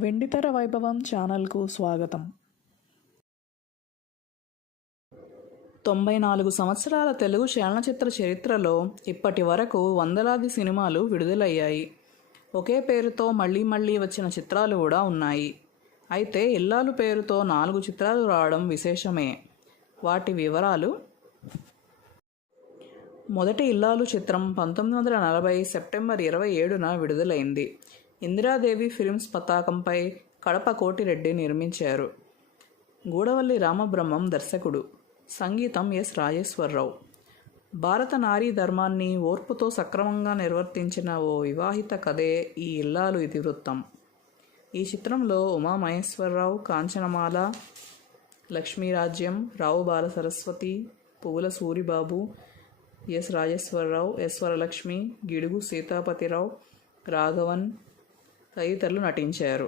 వెండితెర వైభవం ఛానల్కు స్వాగతం. 94 సంవత్సరాల తెలుగు చలనచిత్ర చరిత్రలో ఇప్పటి వరకు వందలాది సినిమాలు విడుదలయ్యాయి. ఒకే పేరుతో మళ్ళీ మళ్ళీ వచ్చిన చిత్రాలు కూడా ఉన్నాయి. అయితే ఇల్లాలు పేరుతో 4 చిత్రాలు రావడం విశేషమే. వాటి వివరాలు: మొదటి ఇల్లాలు చిత్రం 1940 సెప్టెంబర్ 27న విడుదలైంది. ఇందిరాదేవి ఫిల్మ్స్ పతాకంపై కడప కోటిరెడ్డి నిర్మించారు. గూడవల్లి రామబ్రహ్మం దర్శకుడు. సంగీతం ఎస్ రాజేశ్వరరావు. భారత నారీ ధర్మాన్ని ఓర్పుతో సక్రమంగా నిర్వర్తించిన ఓ వివాహిత కథే ఈ ఇల్లాలు ఇతివృత్తం. ఈ చిత్రంలో ఉమామహేశ్వరరావు, కాంచనమాల, లక్ష్మీరాజ్యం, రావు బాలసరస్వతి, పువ్వుల సూరిబాబు, ఎస్ రాజేశ్వరరావు, ఎస్ వరలక్ష్మి, గిడుగు సీతాపతిరావు, రాఘవన్ తదితరులు నటించారు.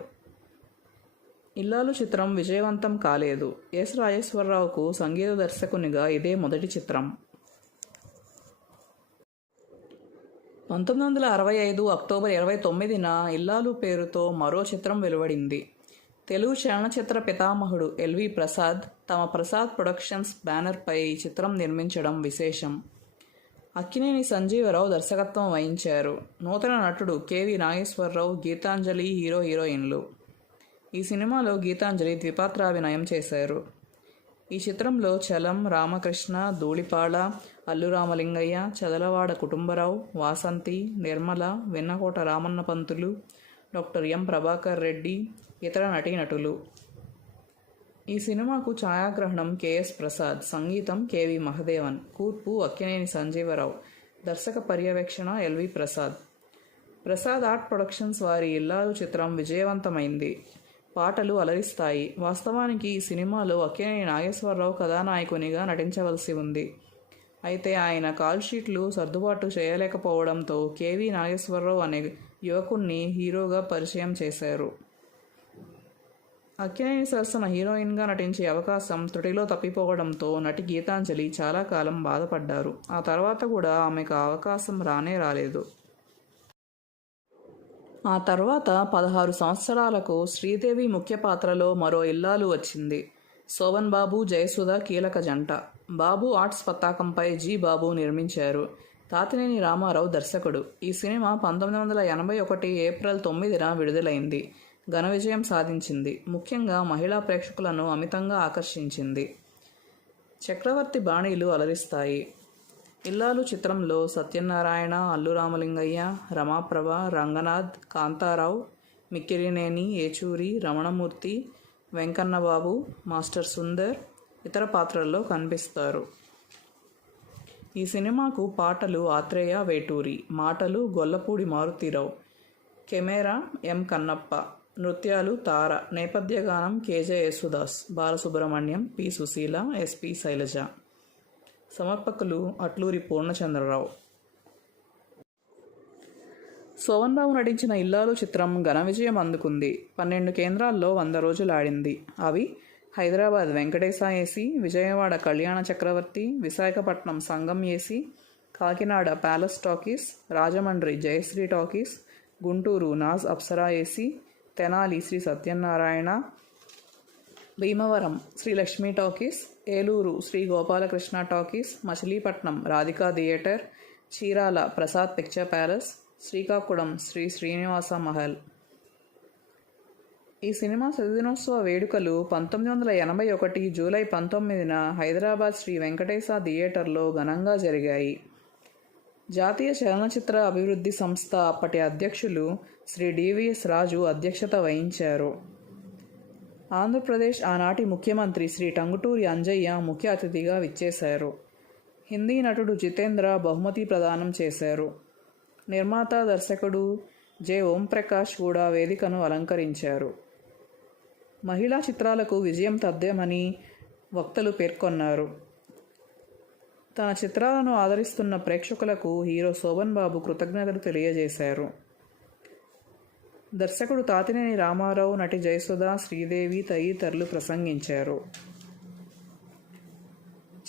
ఇల్లాలు చిత్రం విజయవంతం కాలేదు. ఎస్ రాజేశ్వరరావుకు సంగీత దర్శకునిగా ఇదే మొదటి చిత్రం. 1965 అక్టోబర్ 29న ఇల్లాలు పేరుతో మరో చిత్రం వెలువడింది. తెలుగు చలనచిత్ర పితామహుడు ఎల్వి ప్రసాద్ తమ ప్రసాద్ ప్రొడక్షన్స్ బ్యానర్పై ఈ చిత్రం నిర్మించడం విశేషం. అక్కినేని సంజీవరావు దర్శకత్వం వహించారు. నూతన నటుడు కెవి నాగేశ్వరరావు, గీతాంజలి హీరోయిన్లు. ఈ సినిమాలో గీతాంజలి ద్విపాత్రాభినయం చేశారు. ఈ చిత్రంలో చలం, రామకృష్ణ, ధూళిపాళ, అల్లు రామలింగయ్య, చదలవాడ కుటుంబరావు, వాసంతి, నిర్మల, వెన్నకోట రామన్న పంతులు, డాక్టర్ ఎం ప్రభాకర్ రెడ్డి, ఇతర నటీనటులు. ఈ సినిమాకు ఛాయాగ్రహణం కెఎస్ ప్రసాద్, సంగీతం కెవి మహదేవన్, కూర్పు అక్కినేని సంజీవరావు, దర్శక పర్యవేక్షణ L V Prasad. Prasad art productions వారి ఇల్లాలు చిత్రం విజయవంతమైంది. పాటలు అలరిస్తాయి. వాస్తవానికి ఈ సినిమాలో అక్కినేని నాగేశ్వరరావు కథానాయకునిగా నటించవలసి ఉంది. అయితే ఆయన కాల్షీట్లు సర్దుబాటు చేయలేకపోవడంతో కెవి నాగేశ్వరరావు అనే యువకుణ్ణి హీరోగా పరిచయం చేశారు. అక్కినేని సరసన హీరోయిన్గా నటించే అవకాశం త్రుటిలో తప్పిపోవడంతో నటి గీతాంజలి చాలా కాలం బాధపడ్డారు. ఆ తర్వాత కూడా ఆమెకు అవకాశం రాలేదు. ఆ తర్వాత 16 సంవత్సరాలకు శ్రీదేవి ముఖ్య పాత్రలో మరో ఇల్లాలు వచ్చింది. శోభన్ బాబు, జయసుధ కీలక జంట. బాబు ఆర్ట్స్ పతాకంపై జి బాబు నిర్మించారు. తాతినేని రామారావు దర్శకుడు. ఈ సినిమా 1981 ఏప్రిల్ 9న విడుదలైంది. ఘన విజయం సాధించింది. ముఖ్యంగా మహిళా ప్రేక్షకులను అమితంగా ఆకర్షించింది. చక్రవర్తి బాణీలు అలరిస్తాయి. ఇల్లాలు చిత్రంలో సత్యనారాయణ, అల్లు రామలింగయ్య, రమాప్రభ, రంగనాథ్, కాంతారావు, మిక్కిరినేని, ఏచూరి, రమణమూర్తి, వెంకన్నబాబు, మాస్టర్ సుందర్ ఇతర పాత్రల్లో కనిపిస్తారు. ఈ సినిమాకు పాటలు ఆత్రేయ వేటూరి, మాటలు గొల్లపూడి మారుతీరావు, కెమెరా ఎం కన్నప్ప, నృత్యాలు తార, నేపథ్య గానం KJ Yesudas, Balasubrahmanyam, P Susheela, SP Sailaja. సమర్పకులు అట్లూరి పూర్ణచంద్రరావు. శోభన్ బాబు నటించిన ఇల్లాలు చిత్రం ఘన విజయం అందుకుంది. 12 కేంద్రాల్లో 100 రోజులు ఆడింది. అవి Hyderabad Venkatesha AC, Vijayawada Kalyana Chakravarthi, Visakhapatnam Sangam AC, Kakinada palace talkies, Rajahmundry Jayasree talkies, Guntur Naaz Apsara AC, Tenali Sri Satyanarayana, Bhimavaram Sri Lakshmi talkies, Eluru Sri Gopalakrishna talkies, Machilipatnam Radhika theatre, Chirala Prasad picture palace, Srikakulam Sri Srinivasa Mahal. ఈ సినిమా శతదినోత్సవ వేడుకలు 1981 జూలై 19న హైదరాబాద్ శ్రీ వెంకటేశ థియేటర్లో ఘనంగా జరిగాయి. జాతీయ చలనచిత్ర అభివృద్ధి సంస్థ అప్పటి అధ్యక్షులు శ్రీ డివిఎస్ రాజు అధ్యక్షత వహించారు. ఆంధ్రప్రదేశ్ ఆనాటి ముఖ్యమంత్రి శ్రీ టంగుటూరి అంజయ్య ముఖ్య అతిథిగా విచ్చేశారు. హిందీ నటుడు జితేంద్ర బహుమతి ప్రదానం చేశారు. నిర్మాత, దర్శకుడు జె ఓంప్రకాష్ కూడా వేదికను అలంకరించారు. మహిళా చిత్రాలకు విజయం తథ్యమని వక్తలు పేర్కొన్నారు. తన చిత్రాలను ఆదరిస్తున్న ప్రేక్షకులకు హీరో శోభన్ బాబు కృతజ్ఞతలు తెలియజేశారు. దర్శకుడు తాతినేని రామారావు, నటి జయసుధ, శ్రీదేవి తదితరులు ప్రసంగించారు.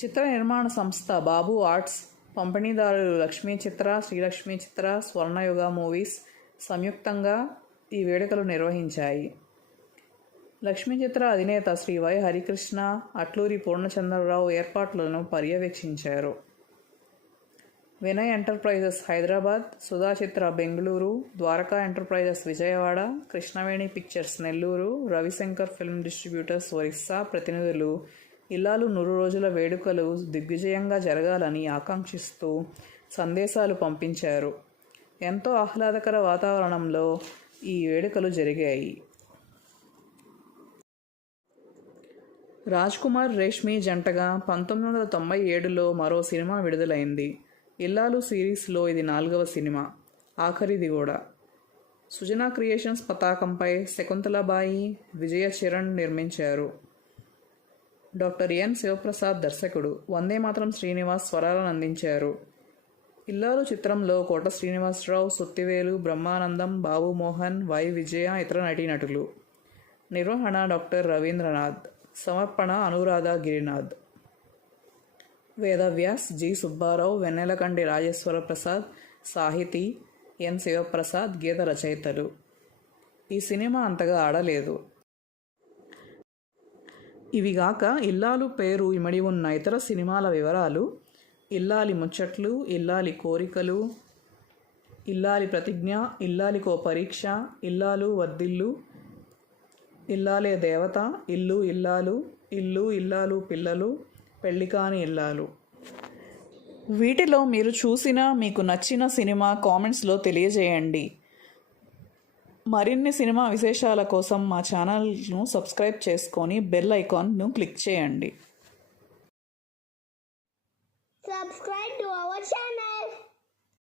చిత్ర నిర్మాణ సంస్థ బాబు ఆర్ట్స్, పంపిణీదారులు లక్ష్మీ చిత్ర, శ్రీలక్ష్మీ చిత్ర, స్వర్ణయుగ మూవీస్ సంయుక్తంగా ఈ వేడుకలు నిర్వహించాయి. లక్ష్మీ చిత్ర అధినేత శ్రీ వై హరికృష్ణ, అట్లూరి పూర్ణచంద్రరావు ఏర్పాట్లను పర్యవేక్షించారు. Vinay enterprises Hyderabad, Sudha Chitra Bengaluru, Dwaraka enterprises Vijayawada, Krishnaveni pictures Nellore, Ravishankar film distributors Orissa ప్రతినిధులు ఇల్లాలు 100 రోజుల వేడుకలు దిగ్విజయంగా జరగాలని ఆకాంక్షిస్తూ సందేశాలు పంపించారు. ఎంతో ఆహ్లాదకర వాతావరణంలో ఈ వేడుకలు జరిగాయి. రాజ్ కుమార్, రేష్మి జంటగా 1997లో మరో సినిమా విడుదలైంది. ఇల్లాలు సిరీస్లో ఇది 4వ సినిమా, ఆఖరిది కూడా. సుజనా క్రియేషన్స్ పతాకంపై శకుంతలాబాయి, విజయ చరణ్ నిర్మించారు. డాక్టర్ ఎన్ శివప్రసాద్ దర్శకుడు. వందేమాతరం శ్రీనివాస్ స్వరాలను అందించారు. ఇల్లాలు చిత్రంలో కోట శ్రీనివాసరావు, సుత్తివేలు, బ్రహ్మానందం, బాబు మోహన్, వై విజయ ఇతర నటీనటులు. నిర్వహణ డాక్టర్ రవీంద్రనాథ్. సమర్పణ అనురాధ గిరినాథ్. వేదవ్యాస్, జి సుబ్బారావు, వెన్నెలకండి రాజేశ్వర ప్రసాద్. సాహితీ ఎన్ శివప్రసాద్. గీత రచయితలు. ఈ సినిమా అంతగా ఆడలేదు. ఇవిగాక ఇల్లాలు పేరు ఇమడి ఉన్న ఇతర సినిమాల వివరాలు: ఇల్లాలి ముచ్చట్లు, ఇల్లాలి కోరికలు, ఇల్లాలి ప్రతిజ్ఞ, ఇల్లాలికో పరీక్ష, ఇల్లాలు వర్ధిల్లు, ఇల్లాలే దేవత, ఇల్లు ఇల్లాలు, ఇల్లు ఇల్లాలు పిల్లలు, పెళ్ళికాని ఇల్లాలు. వీటిలో మీరు చూసిన, మీకు నచ్చిన సినిమా కామెంట్స్లో తెలియజేయండి. మరిన్ని సినిమా విశేషాల కోసం మా ఛానల్ను సబ్స్క్రైబ్ చేసుకొని బెల్ ఐకాన్ను క్లిక్ చేయండి. Subscribe